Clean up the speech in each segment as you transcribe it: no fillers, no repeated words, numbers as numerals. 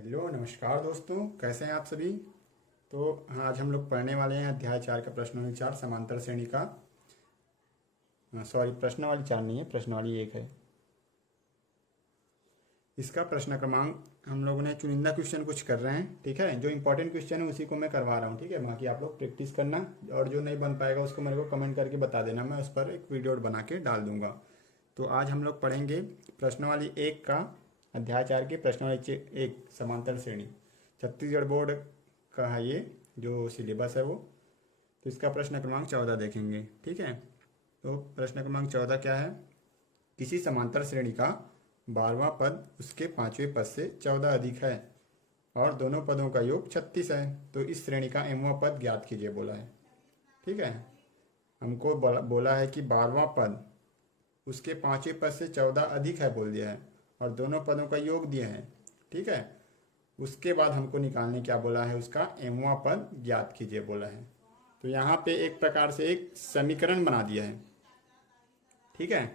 Hello नमस्कार दोस्तों, कैसे हैं आप सभी। तो आज हम लोग पढ़ने वाले हैं अध्याय 4 का प्रश्नावली 4 समांतर श्रेणी का। सॉरी, प्रश्नावली 4 नहीं है, प्रश्नावली 1 है। इसका प्रश्न क्रमांक हम लोगों ने चुनिंदा क्वेश्चन कुछ कर रहे हैं, ठीक है। जो इंपॉर्टेंट क्वेश्चन है उसी को मैं करवा रहा हूँ, ठीक है। बाकी आप लोग प्रैक्टिस करना, और जो नहीं बन पाएगा उसको मेरे को कमेंट करके बता देना, मैं उस पर एक वीडियो बना के डाल दूंगा। तो आज हम लोग पढ़ेंगे प्रश्नावली 1 का, अध्याय 4 की प्रश्नावली 1 समांतर श्रेणी। छत्तीसगढ़ बोर्ड का है ये जो सिलेबस है वो। तो इसका प्रश्न क्रमांक 14 देखेंगे, ठीक है। तो प्रश्न क्रमांक 14 क्या है। किसी समांतर श्रेणी का 12वां पद उसके 5वें पद से 14 अधिक है और दोनों पदों का योग 36 है, तो इस श्रेणी का mवां पद ज्ञात कीजिए बोला है, ठीक है। हमको बोला है कि 12वां पद उसके 5वें पद से 14 अधिक है बोल दिया है, और दोनों पदों का योग दिया है, ठीक है। उसके बाद हमको निकालने क्या बोला है, उसका mवां पद ज्ञात कीजिए बोला है। तो यहाँ पे एक प्रकार से एक समीकरण बना दिया है, ठीक है।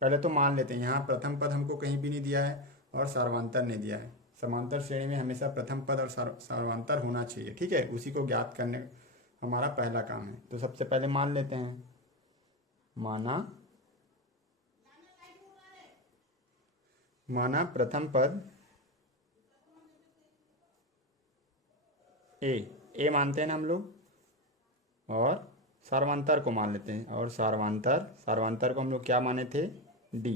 पहले तो मान लेते हैं, यहाँ प्रथम पद हमको कहीं भी नहीं दिया है और सार्वंतर नहीं दिया है। समांतर श्रेणी में हमेशा प्रथम पद और सार्वंतर होना चाहिए, ठीक है। उसी को ज्ञात करने हमारा पहला काम है। तो सबसे पहले मान लेते हैं, माना प्रथम पद ए मानते हैं ना हम लोग, और सार्वंतर को मान लेते हैं, और सार्वंतर को हम लोग क्या माने थे, डी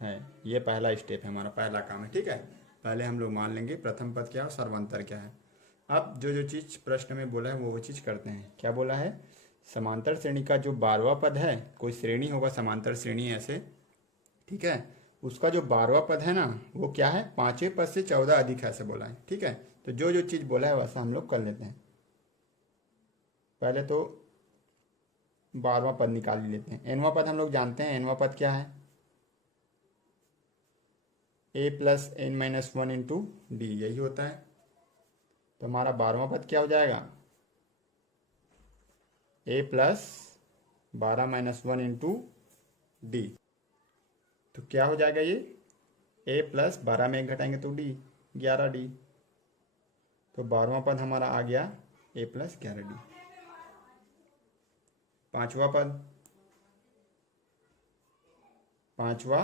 है। ये पहला स्टेप है, हमारा पहला काम है, ठीक है। पहले हम लोग मान लेंगे प्रथम पद क्या है और सार्वंतर क्या है। अब जो चीज़ प्रश्न में बोला है वो चीज़ करते हैं। क्या बोला है, समांतर श्रेणी का जो 12वां पद है, कोई श्रेणी होगा समांतर श्रेणी ऐसे, ठीक है। उसका जो 12वां पद है ना, वो क्या है, 5वें पद से 14 अधिक है ऐसे बोला है, ठीक है। तो जो चीज़ बोला है वैसा हम लोग कर लेते हैं। पहले तो 12वां पद निकाल ही लेते हैं। एनवां पद हम लोग जानते हैं, एनवां पद क्या है, a plus N minus 1 into D, यही होता है। तो हमारा 12वां पद क्या हो जाएगा, a plus 12 minus 1 into D. तो क्या हो जाएगा ये, a प्लस 12 में एक घटाएंगे तो डी, 11d। तो 12वां पद हमारा आ गया a प्लस 11d। पांचवा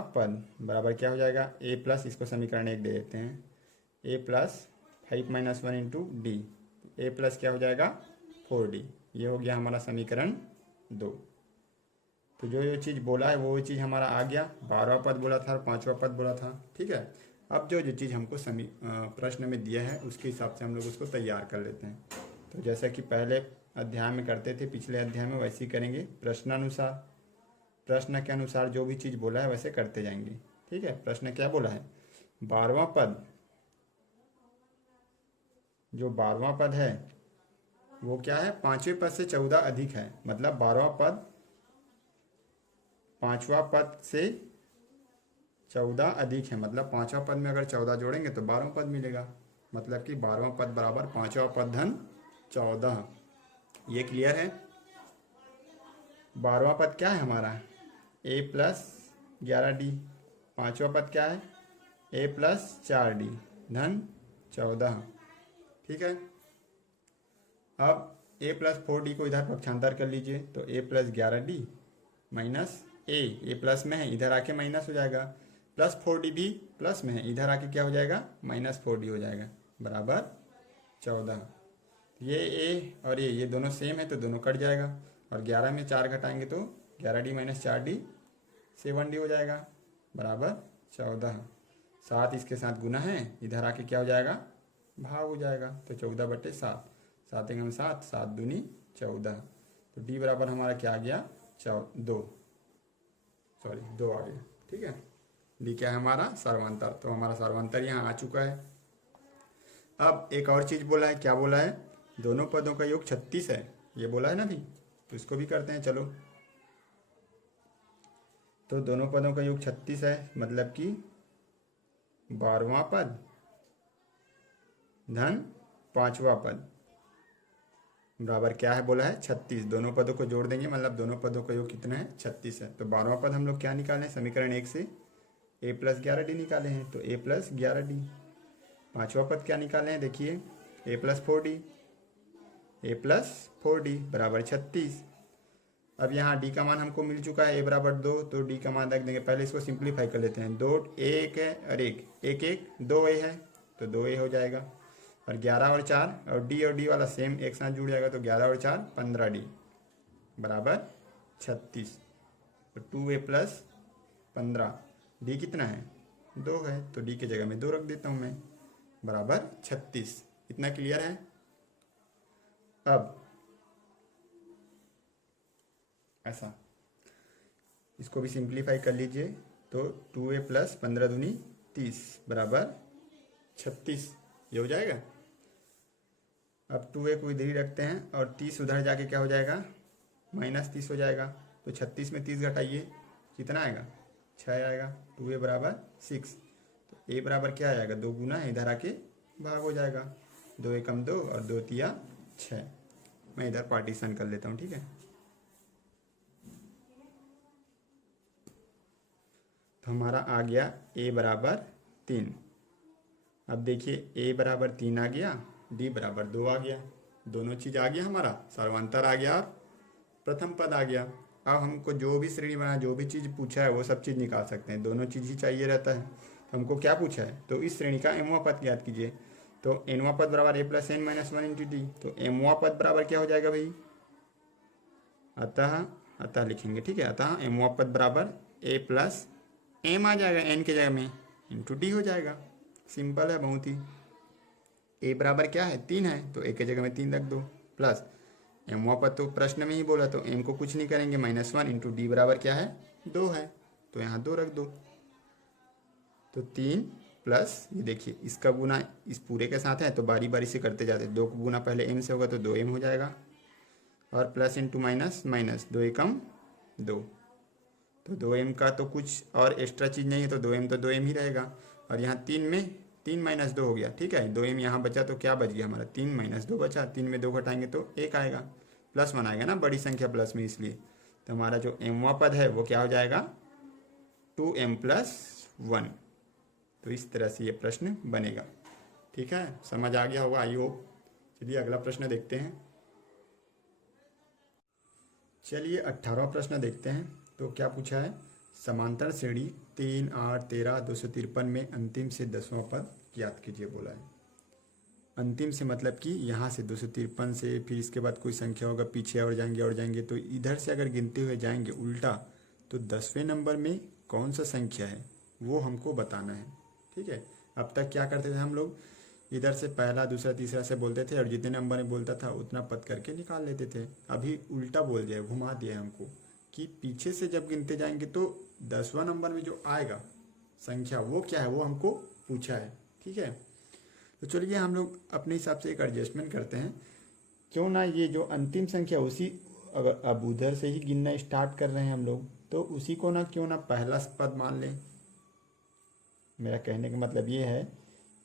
पद बराबर क्या हो जाएगा, a प्लस, इसको समीकरण 1 दे देते हैं, a plus 5 minus 1 into d. A plus क्या हो जाएगा, 4d। ये हो गया हमारा समीकरण 2। तो जो चीज़ बोला है वो चीज़ हमारा आ गया। 12वां पद बोला था और 5वां पद बोला था, ठीक है। अब जो चीज़ हमको प्रश्न में दिया है उसके हिसाब से हम लोग उसको तैयार कर लेते हैं। तो जैसा कि पहले अध्याय में करते थे, पिछले अध्याय में, वैसे ही करेंगे। प्रश्न के अनुसार जो भी चीज़ बोला है वैसे करते जाएंगे, ठीक है। प्रश्न क्या बोला है, 12वां पद, जो 12वां पद है वो क्या है, 5वें पद से 14 अधिक है। मतलब 12वां पद 5वां पद से 14 अधिक है, मतलब 5वां पद में अगर 14 जोड़ेंगे तो 12वां पद मिलेगा। मतलब कि 12वां पद बराबर 5वां पद धन 14। ये क्लियर है। 12वां पद क्या है हमारा, a प्लस 11d। 5वां पद क्या है, a प्लस 4d धन 14, ठीक है। अब a प्लस 4d को इधर पक्षांतर कर लीजिए, तो a plus 11d minus a plus में है, इधर आके माइनस हो जाएगा। प्लस 4d भी प्लस में है, इधर आके क्या हो जाएगा, माइनस 4d हो जाएगा, बराबर 14। ये a और ये दोनों सेम है तो दोनों कट जाएगा, और 11 में 4 घटाएंगे तो 11d माइनस 4d 7d हो जाएगा, बराबर 14। 7 इसके साथ गुना है, इधर आके क्या हो जाएगा, भाग हो जाएगा। तो 14/7, 7 एकम 7, 7 दूनी 14। तो d बराबर हमारा क्या आ गया, 2 आ गया, ठीक है। डी क्या है हमारा, सर्वांतर। तो हमारा सर्वांतर यहाँ आ चुका है। अब एक और चीज़ बोला है, क्या बोला है, दोनों पदों का योग 36 है, ये बोला है ना भी। तो इसको भी करते हैं, चलो। तो दोनों पदों का योग 36 है, मतलब कि 12वां पद धन 5वां पद बराबर क्या है बोला है, 36। दोनों पदों को जोड़ देंगे, मतलब दोनों पदों का योग कितना है, 36 है। तो 12वां पद हम लोग क्या निकाले हैं, समीकरण 1 से a प्लस 11d निकाले हैं, तो a प्लस 11d पांचवा पद क्या निकाले हैं, देखिए a+4d बराबर 36। अब यहाँ d का मान हमको मिल चुका है, a बराबर 2, तो d का मान रख देंगे। पहले इसको सिंप्लीफाई कर लेते हैं। 2 एक है और एक 2a है, तो 2a हो जाएगा। और 11 और 4 और d वाला सेम एक साथ जुड़ जाएगा, तो 11 और 4 15d बराबर 36। तो 2a + 15, d कितना है 2 है, तो d की जगह में 2 रख देता हूँ मैं, बराबर 36। इतना क्लियर है। अब ऐसा इसको भी सिंप्लीफाई कर लीजिए, तो 2a + 15 दूनी 30 बराबर 36, ये हो जाएगा। अब 2a को इधर ही रखते हैं और 30 उधर जाके क्या हो जाएगा, -30 हो जाएगा। तो 36 में 30 घटाइए, कितना आएगा 6 आएगा। 2a बराबर 6, तो a बराबर क्या आ जाएगा, 2 गुना है, इधर आके भाग हो जाएगा। 2 एकम 2 और 2 तिया 6। मैं इधर पार्टीशन कर लेता हूँ, ठीक है। तो हमारा आ गया a बराबर 3। अब देखिए a बराबर 3 आ गया, d बराबर 2 आ गया, दोनों चीज़ आ गया हमारा, सर्वांतर आ गया और प्रथम पद आ गया। अब हमको जो भी श्रेणी बना, जो भी चीज़ पूछा है वो सब चीज़ निकाल सकते हैं, दोनों चीज़ ही चाहिए रहता है। तो हमको क्या पूछा है, तो इस श्रेणी का mवां पद ज्ञात कीजिए। तो nवां पद बराबर a + n - 1 × d, तो mवां पद बराबर क्या हो जाएगा भाई, अतः लिखेंगे, ठीक है। अतः mवां पद बराबर a + m आ जाएगा n की जगह में × d हो जाएगा। सिंपल है बहुत ही। a बराबर क्या है 3 है, तो a की जगह में 3 रख दो, प्लस mवां पद तो प्रश्न में ही बोला, तो m को कुछ नहीं करेंगे, -1 × d बराबर क्या है 2 है, तो यहाँ 2 रख दो। तो 3 प्लस ये देखिए इसका गुना इस पूरे के साथ है, तो बारी बारी से करते जाते, 2 का गुना पहले m से होगा तो 2m हो जाएगा, और प्लस × माइनस 2 एकम 2, तो 2m का तो कुछ और एक्स्ट्रा चीज़ नहीं है, तो 2m तो 2m ही रहेगा। और यहाँ 3 में 3 - 2 हो गया, ठीक है। 2m यहाँ बचा तो क्या बच गया हमारा, 3 - 2 बचा, 3 में 2 घटाएंगे तो 1 आएगा, +1 आएगा ना, बड़ी संख्या प्लस में, इसलिए। तो हमारा जो mवां पद है वो क्या हो जाएगा 2m + 1। तो इस तरह से ये प्रश्न बनेगा, ठीक है। समझ आ गया होगा, आई होप। चलिए अगला प्रश्न देखते हैं। चलिए 18वां प्रश्न देखते हैं। तो क्या पूछा है, समांतर श्रेणी 3, 8, 13, 253 में अंतिम से 10वां पद ज्ञात कीजिए बोला है। अंतिम से मतलब कि यहाँ से 253 से, फिर इसके बाद कोई संख्या होगा, पीछे और जाएंगे, तो इधर से अगर गिनते हुए जाएंगे उल्टा, तो 10वें नंबर में कौन सा संख्या है वो हमको बताना है, ठीक है। अब तक क्या करते थे हम लोग, इधर से पहला, दूसरा, तीसरा से बोलते थे और जितने नंबर में बोलता था उतना पद करके निकाल लेते थे। अभी उल्टा बोल दिया, घुमा दिया हमको कि पीछे से जब गिनते जाएंगे तो 10वां नंबर में जो आएगा संख्या वो क्या है वो हमको पूछा है, ठीक है। तो चलिए हम लोग अपने हिसाब से एक एडजस्टमेंट करते हैं, क्यों ना ये जो अंतिम संख्या उसी, अगर अब उधर से ही गिनना स्टार्ट कर रहे हैं हम लोग, तो उसी को ना क्यों ना पहला पद मान लें। मेरा कहने का मतलब ये है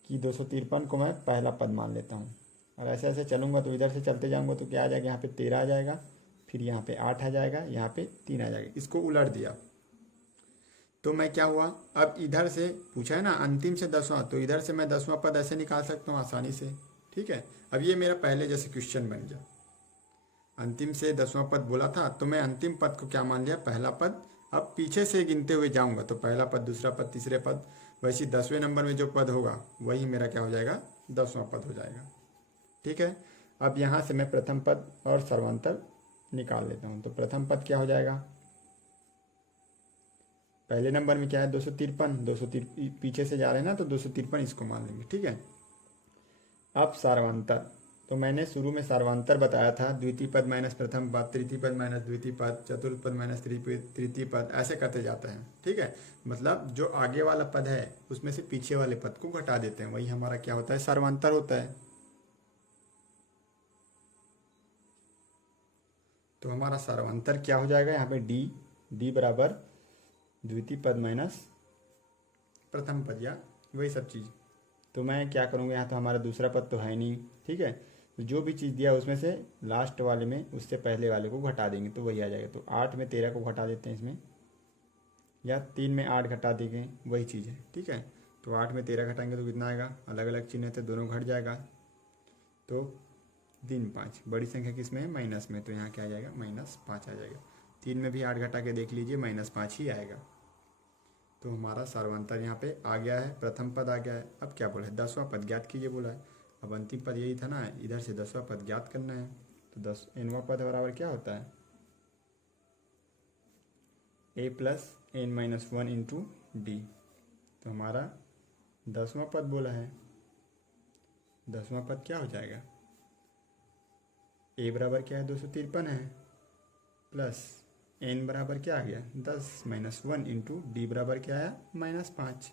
कि 253 को मैं पहला पद मान लेता हूँ, और ऐसे ऐसे चलूँगा तो इधर से चलते जाऊँगा तो क्या आ जाएगा, यहाँ पे 13 आ जाएगा, फिर यहाँ पे 8 आ जाएगा, यहाँ पे 3 आ जाएगा। इसको उलट दिया तो मैं क्या हुआ, अब इधर से पूछा है ना अंतिम से 10वां, तो इधर से मैं 10वां पद ऐसे निकाल सकता हूँ आसानी से, ठीक है। अब ये मेरा पहले जैसे क्वेश्चन बन गया, अंतिम से 10वां पद बोला था, तो मैं अंतिम पद को क्या मान लिया, पहला पद। अब पीछे से गिनते हुए जाऊँगा तो पहला पद, दूसरा पद, तीसरे पद, वैसे 10वें नंबर में जो पद होगा वही मेरा क्या हो जाएगा 10वां पद हो जाएगा, ठीक है। अब यहाँ से मैं प्रथम पद और सर्वांतर निकाल लेता हूँ। तो प्रथम पद क्या हो जाएगा, पहले नंबर में क्या है 253, पीछे से जा रहे हैं ना, तो 253 इसको मान लेंगे, ठीक है। अब सार्वंतर, तो मैंने शुरू में सार्वंतर बताया था, द्वितीय पद माइनस प्रथम पद, तृतीय पद माइनस द्वितीय पद, चतुर्थ पद माइनस तृतीय पद, ऐसे करते जाता है, ठीक है। मतलब जो आगे वाला पद है उसमें से पीछे वाले पद को घटा देते हैं, वही हमारा क्या होता है, सार्वंतर होता है। तो हमारा सार्वंतर क्या हो जाएगा, यहाँ पे डी बराबर द्वितीय पद माइनस प्रथम पद, या वही सब चीज़। तो मैं क्या करूँगा, यहाँ तो हमारा दूसरा पद तो है नहीं, ठीक है। तो जो भी चीज़ दिया उसमें से लास्ट वाले में उससे पहले वाले को घटा देंगे तो वही आ जाएगा। तो 8 में 13 को घटा देते हैं इसमें, या 3 में 8 घटा देंगे, वही चीज़ है, ठीक है। तो 8 में 13 घटाएंगे तो कितना आएगा, अलग अलग चिन्ह है तो दोनों घट जाएगा, तो 3 5। बड़ी संख्या किस में है, माइनस में, तो यहाँ क्या आ जाएगा, -5 आ जाएगा। 3 में भी 8 घटा के देख लीजिए, -5 ही आएगा। तो हमारा सर्वांतर यहाँ पे आ गया है, प्रथम पद आ गया है। अब क्या बोला है, 10वां पद ज्ञात कीजिए बोला है। अब अंतिम पद यही था ना, इधर से 10वां पद ज्ञात करना है। तो 10 nवां पद बराबर क्या होता है, a + n-1 इंटू डी। तो हमारा 10वां पद बोला है, 10वां पद क्या हो जाएगा, a बराबर क्या है 253 है, प्लस n बराबर क्या आ गया 10 - 1 इंटू डी बराबर क्या आया -5।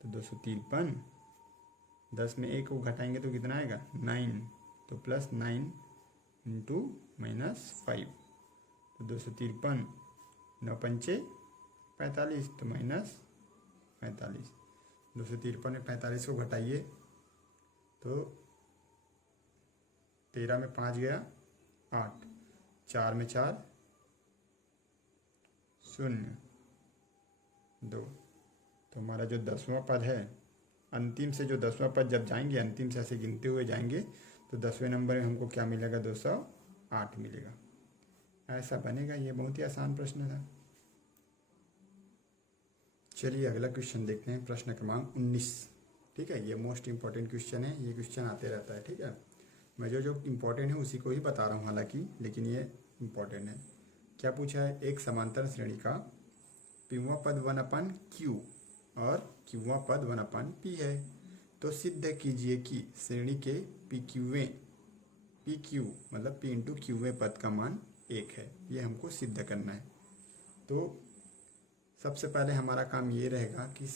तो 253, 10 में 1 को घटाएंगे तो कितना आएगा 9, तो +9 इंटू -5। तो 253, 9 पंचे 45, तो -45। 253 में 45 को घटाइए तो 13 में 5 गया 8, 4 में 4 0 2। तो हमारा जो 10वां पद है, अंतिम से जो 10वां पद जब जाएंगे, अंतिम से ऐसे गिनते हुए जाएंगे तो 10वें नंबर में हमको क्या मिलेगा, 208 मिलेगा। ऐसा बनेगा। ये बहुत ही आसान प्रश्न था। चलिए अगला क्वेश्चन देखते हैं, प्रश्न क्रमांक 19। ठीक है, ये मोस्ट इंपॉर्टेंट क्वेश्चन है, ये क्वेश्चन आते रहता है। ठीक है, मैं जो इम्पोर्टेंट है उसी को ही बता रहा हूँ हालांकि, लेकिन ये इम्पोर्टेंट है। क्या पूछा है, एक समांतर श्रेणी का पीवां पद 1/q और क्यूवां पद 1/p है, तो सिद्ध कीजिए कि श्रेणी के PQ मतलब P इंटू क्यूवें पद का मान 1 है। ये हमको सिद्ध करना है। तो सबसे पहले हमारा काम ये रहेगा कि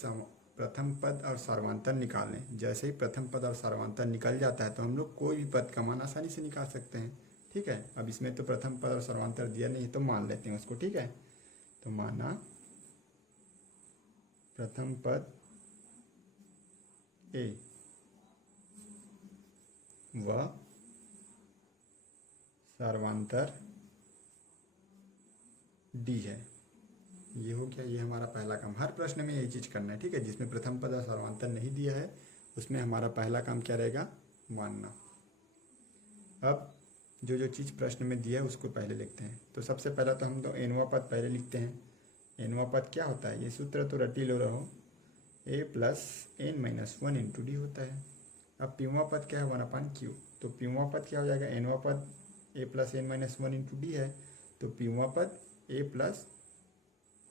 प्रथम पद और सर्वांतर निकाल लें। जैसे ही प्रथम पद और सर्वांतर निकल जाता है तो हम लोग कोई भी पद का मान आसानी से निकाल सकते हैं। ठीक है, अब इसमें तो प्रथम पद और सर्वांतर दिया नहीं तो मान लेते हैं उसको। ठीक है, तो माना प्रथम पद a व सर्वांतर d है। ये हो गया, ये हमारा पहला काम। हर प्रश्न में यही चीज़ करना है। ठीक है, जिसमें प्रथम पद और सर्वांतर नहीं दिया है उसमें हमारा पहला काम क्या रहेगा, मानना। अब जो चीज़ प्रश्न में दिया है उसको पहले लिखते हैं। तो सबसे पहला तो हम तो nवां पद पहले लिखते हैं। nवां पद क्या होता है, ये सूत्र तो रटी लो रहो, a + n-1 इंटू डी होता है। अब पीवां पद क्या है 1/q, तो पीवां पद क्या हो जाएगा, nवां पद a + n-1 इंटू डी है, तो पीवां पद a +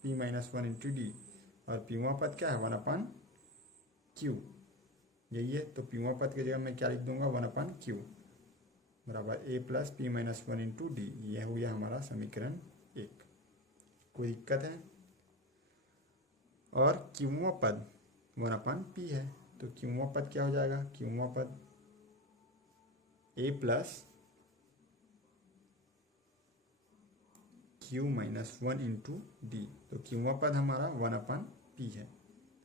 p-1 इंटू डी, और पीवां पद क्या है 1/q, यही है। तो पीवां पद की जगह मैं क्या लिख दूंगा, 1/q बराबर a + p-1 इंटू डी। यह हो गया हमारा समीकरण 1। कोई दिक्कत है। और क्यूवां पद 1/p है, तो क्यूवां पद क्या हो जाएगा, क्यूवां पद a + q-1 इंटू डी। तो क्यूवां पद हमारा 1/p है,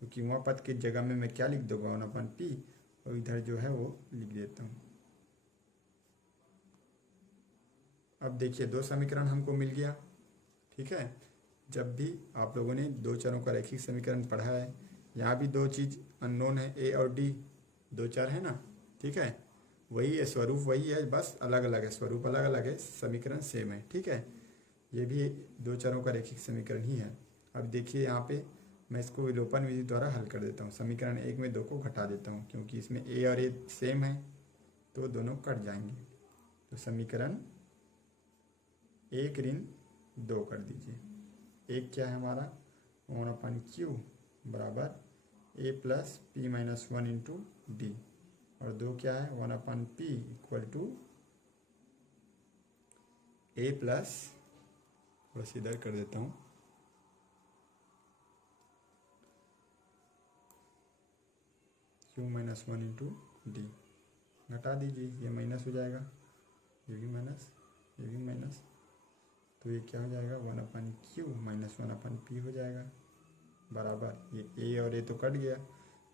तो क्यूवां पद की जगह में मैं क्या लिख दूंगा 1/p, और इधर जो है वो लिख देता हूँ। अब देखिए 2 समीकरण हमको मिल गया। ठीक है, जब भी आप लोगों ने 2 चरों का रैखिक समीकरण पढ़ा है, यहाँ भी 2 चीज़ अननोन है, a और d, 2 चर है ना। ठीक है, वही है, स्वरूप वही है, बस अलग अलग है, स्वरूप अलग अलग है, समीकरण सेम है। ठीक है, ये भी 2 चरों का रैखिक समीकरण ही है। अब देखिए यहाँ पे मैं इसको विलोपन विधि द्वारा हल कर देता हूँ। समीकरण 1 में 2 को घटा देता हूँ, क्योंकि इसमें a और a सेम है तो दोनों कट जाएंगे। तो समीकरण 1 ऋण 2 कर दीजिए। एक क्या है हमारा 1/q बराबर a + p-1 इंटू डी, और 2 क्या है 1/p इक्वल टू a + बस इधर कर देता हूँ, q-1 इंटू डी। घटा दीजिए, ये माइनस हो जाएगा, ये भी माइनस, ये भी माइनस, तो ये क्या हो जाएगा 1/q - 1/p हो जाएगा बराबर, ये a और a तो कट गया,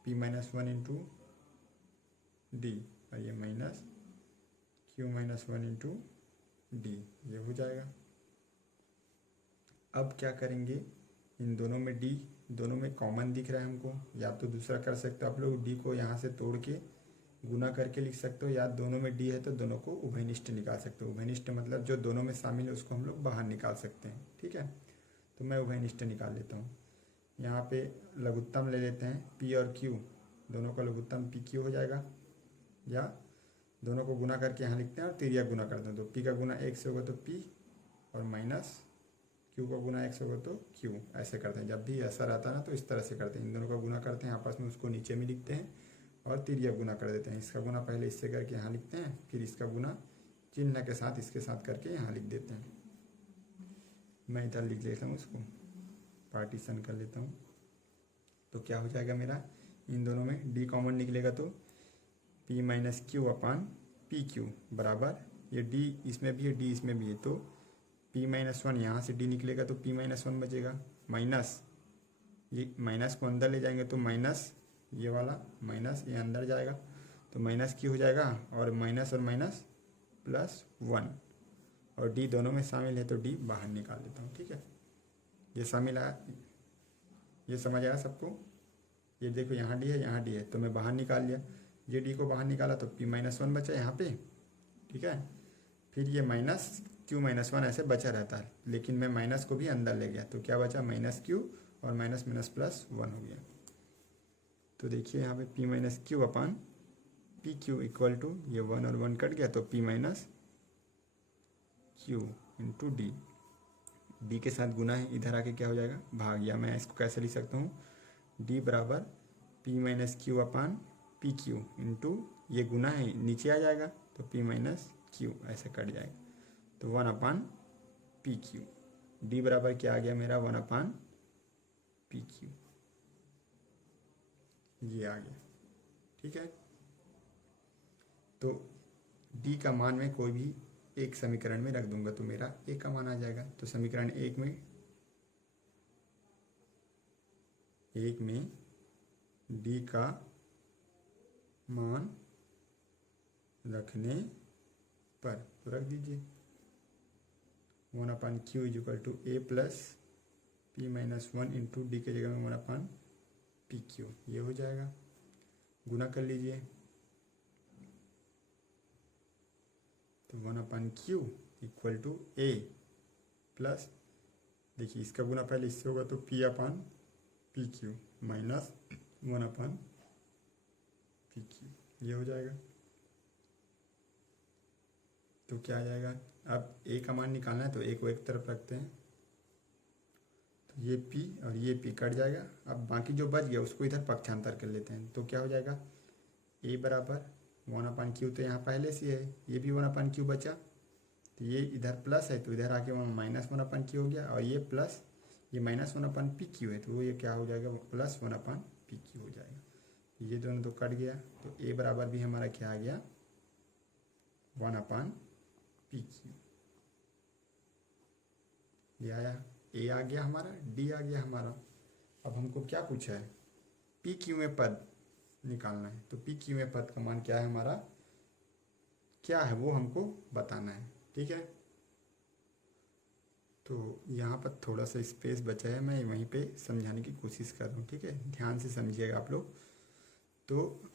p-1 इंटू डी, और ये माइनस q-1 इंटू डी, ये हो जाएगा। अब क्या करेंगे, इन दोनों में d दोनों में कॉमन दिख रहा है हमको, या तो दूसरा कर सकते हो आप लोग, डी को यहाँ से तोड़ के गुना करके लिख सकते हो, या दोनों में डी है तो दोनों को उभयनिष्ठ निकाल सकते हो। उभयनिष्ठ मतलब जो दोनों में शामिल है उसको हम लोग बाहर निकाल सकते हैं, ठीक है। तो मैं उभयनिष्ठ निकाल लेता हूँ। यहाँ पे लघुत्तम ले लेते हैं, पी और क्यू, दोनों का लघुत्तम पी क्यू हो जाएगा, या दोनों को गुना करके यहाँ लिखते हैं और तिर्यक गुना करते हैं। तो पी का गुना 1 से होगा तो पी, और माइनस क्यू का गुना 1 से होगा तो क्यू। ऐसे करते हैं, जब भी ऐसा रहता है ना तो इस तरह से करते हैं, इन दोनों का गुना करते हैं आपस में, उसको नीचे में लिखते हैं और तिर्यक गुना कर देते हैं। इसका गुना पहले इससे करके यहाँ लिखते हैं, फिर इसका गुना चिन्ह के साथ इसके साथ करके यहाँ लिख देते हैं। मैं इधर लिख लेता हूँ, इसको पार्टीशन कर लेता हूँ। तो क्या हो जाएगा मेरा, इन दोनों में डी कॉमन निकलेगा तो P minus Q upon P Q बराबर, ये डी इसमें भी है डी इसमें भी है, तो पी माइनस वन, यहाँ से डी निकलेगा तो पी माइनस वन बचेगा, माइनस ये माइनस को अंदर ले जाएंगे तो माइनस ये वाला माइनस ये अंदर जाएगा तो माइनस क्यू हो जाएगा, और माइनस प्लस वन, और डी दोनों में शामिल है तो डी बाहर निकाल देता हूँ, ठीक है। ये शामिल है, ये समझ आया सबको। ये देखो यहाँ डी है यहाँ डी है, तो मैं बाहर निकाल लिया, ये डी को बाहर निकाला तो पी माइनस वन बचा यहाँ पे, ठीक है। फिर ये माइनस क्यू माइनस वन ऐसे बचा रहता है, लेकिन मैं माइनस को भी अंदर ले गया तो क्या बचा, माइनस क्यू और माइनस माइनस प्लस वन हो गया। तो देखिए यहाँ पे P minus Q upon P Q equal to, ये वन और वन कट गया तो P minus Q into D, D के साथ गुना है, इधर आके क्या हो जाएगा भाग, या मैं इसको कैसे लिख सकता हूँ, डी बराबर P minus Q upon P Q into, ये गुना है नीचे आ जाएगा तो पी माइनस क्यू ऐसे कट जाएगा, तो one upon P Q, D बराबर क्या आ गया मेरा, वन अपान पी क्यू, ये आ गया, ठीक है। तो डी का मान मैं कोई भी एक समीकरण में रख दूंगा तो मेरा ए का मान आ जाएगा। तो समीकरण एक में डी का मान रखने पर तो रख दीजिए, one upon Q is equal to A plus P minus one into D के जगह में वन अपान पी क्यू, ये हो जाएगा। गुना कर लीजिए तो one upon Q equal to A plus, देखिए इसका गुना पहले इससे होगा तो P upon P Q minus one upon P Q, ये हो जाएगा। तो क्या आ जाएगा, अब ए का मान निकालना है तो ए को एक तरफ रखते हैं, तो ये पी और ये पी कट जाएगा। अब बाकी जो बच गया उसको इधर पक्षांतर कर लेते हैं, तो क्या हो जाएगा, ए बराबर वन अपान क्यू, तो यहाँ पहले से है, ये भी वन अपान क्यू बचा, तो ये इधर प्लस है तो इधर आके वहाँ माइनस वन अपान क्यू हो गया, और ये प्लस ये minus one upon P q है तो ये क्या हो जाएगा, plus one upon P q हो जाएगा। ये दोनों तो कट गया, तो ए बराबर भी हमारा क्या आ गया, वन अपान पी क्यू, ये आया, ए आ गया हमारा, डी आ गया हमारा। अब हमको क्या पूछा है, पी क्यू में पद निकालना है, तो पी क्यू में पद का मान क्या है हमारा, क्या है वो हमको बताना है, ठीक है। तो यहाँ पर थोड़ा सा स्पेस बचा है, मैं वहीं पे समझाने की कोशिश कर रहा हूँ, ठीक है, ध्यान से समझिएगा आप लोग। तो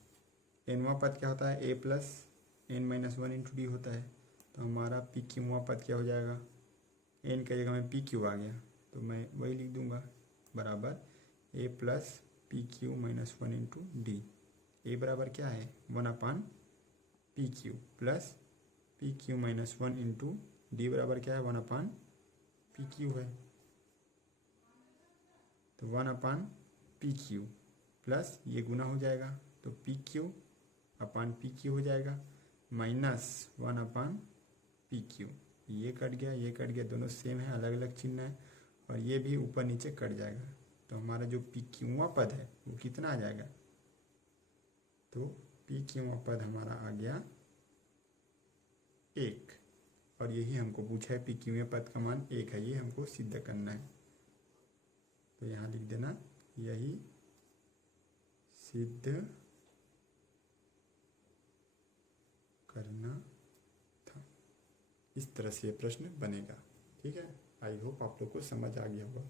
एनवा पद क्या होता है, a plus N minus one into d होता है, तो हमारा पी क्यूवा पद क्या हो जाएगा, एन की जगह में पी क्यू आ गया तो मैं वही लिख दूंगा, बराबर a plus p Q minus one into d, a बराबर क्या है, one upon P q plus p Q minus one into d बराबर क्या है, वन अपान पी क्यू है, तो one upon P q plus ये गुना हो जाएगा तो p q upon P q हो जाएगा, minus one upon P Q, ये कट गया, दोनों सेम है, अलग अलग चिन्ह है, और ये भी ऊपर नीचे कट जाएगा, तो हमारा जो पी क्यूवा पद है वो कितना आ जाएगा, तो पी क्यूवा पद हमारा आ गया एक, और यही हमको पूछा है, पी क्यूवा पद का मान एक है, ये हमको सिद्ध करना है, तो यहाँ लिख देना, यही सिद्ध करना था। इस तरह से ये प्रश्न बनेगा, ठीक है। आई होप आप लोग को समझ आ गया होगा।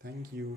Thank you.